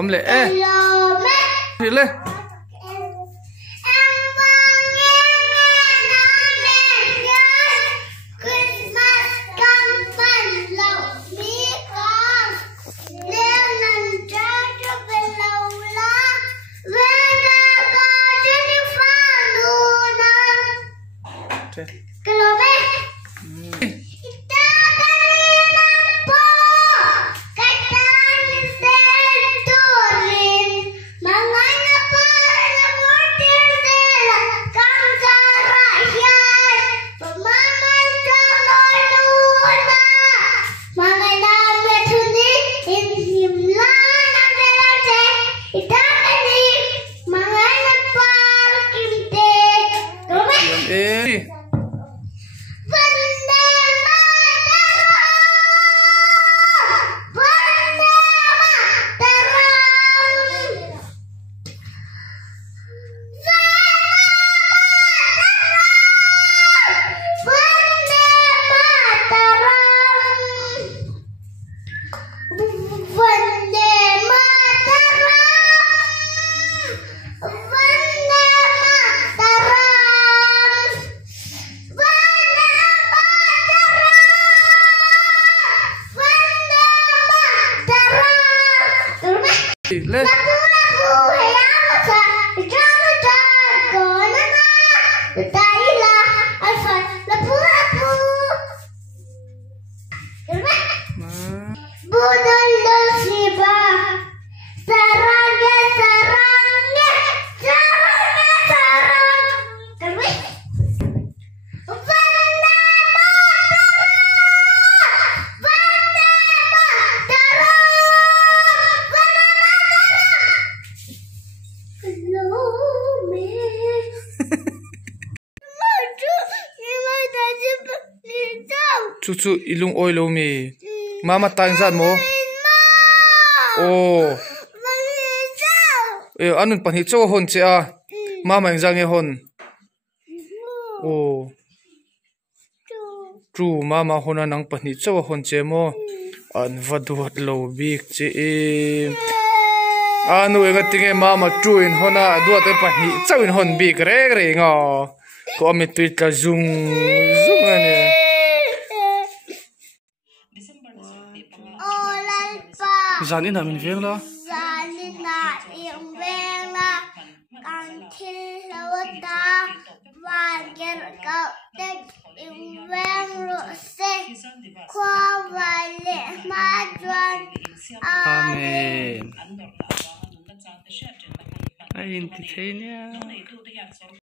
om lệ đi lên lên Cucu ilung oi lo mi mama tang zat mo oh anun pan hi chaw hon che a mama engzang e hon oh tru mama hona nang pan hi chaw hon che mo an vaduat lo bik che anu enga tinge mama tru in hona duat e pan hi chaw in hon bik re nga ko ami tuita zung ane Zanin na min veng la Zanin na in veng la kan thil lawata van ger ka tek in veng ro se kwa vale ma juan amen ai in ti thenia